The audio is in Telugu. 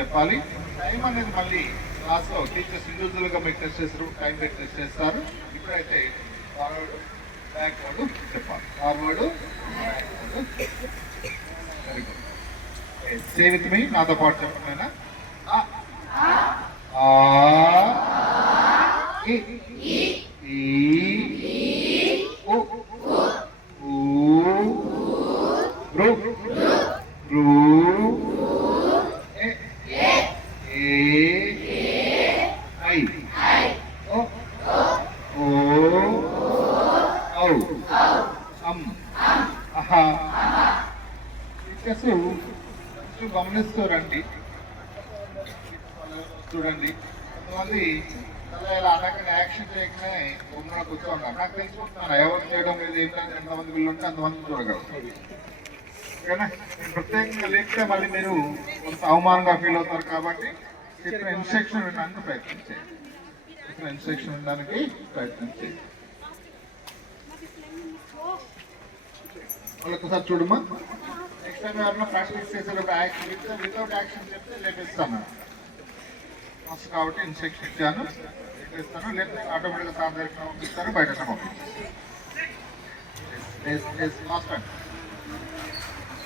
చెప్పాలి. టైం అనేది మళ్ళీ క్లాస్లో టీచర్స్ ఇండివిజువల్గా మీకు టెస్ట్ చేస్తారు టైం పెట్టి టెస్ట్ చేస్తారు. ఇప్పుడైతే ఫార్వర్డ్ బ్యాక్వర్డ్ చెప్పాలి. Forward very good say with me నాతో పాటు చెప్పండి ఆ. ఆ. ఈ. ఐ ఓ ఓ ఔ అమ్ అహా కొంచెం గమనిస్తూ రండి చూడండి. కొంతమంది అలా ఇలా అనగానే యాక్షన్ చేయకనే గుమ్మన కూర్చోండి నాకు తెలుసుకుంటున్నాను ఎవరు చేయడం లేదు ఏం ఎంతమంది వీళ్ళు ఉంటే అంతమంది చూడగలరు. ఓకేనా? ప్రత్యేకంగా లేకపోతే మళ్ళీ మీరు కొంత అవమానంగా ఫీల్ అవుతారు కాబట్టి ఇక్కడ ఇన్స్ట్రక్షన్ వినడానికి ప్రయత్నం చేయండి. చెప్పిన ఇన్స్ట్రక్షన్ వినడానికి ప్రయత్నం చేయండి. వాళ్ళొకసారి చూడమ్మా. నెక్స్ట్ టైం ఎవరైనా ప్రాక్టీస్ చేసేటప్పుడు యాక్షన్ చెప్తే వితౌట్ యాక్షన్ చెప్తే లేపిస్తాను ఫస్ట్ కాబట్టి ఇన్స్ట్రక్షన్ ఇచ్చాను. లేపిస్తాను లేకపోతే ఆటోమేటిక్గా సార్ దగ్గర పంపిస్తారు బయట పంపిస్తాను లాస్ట్ టైం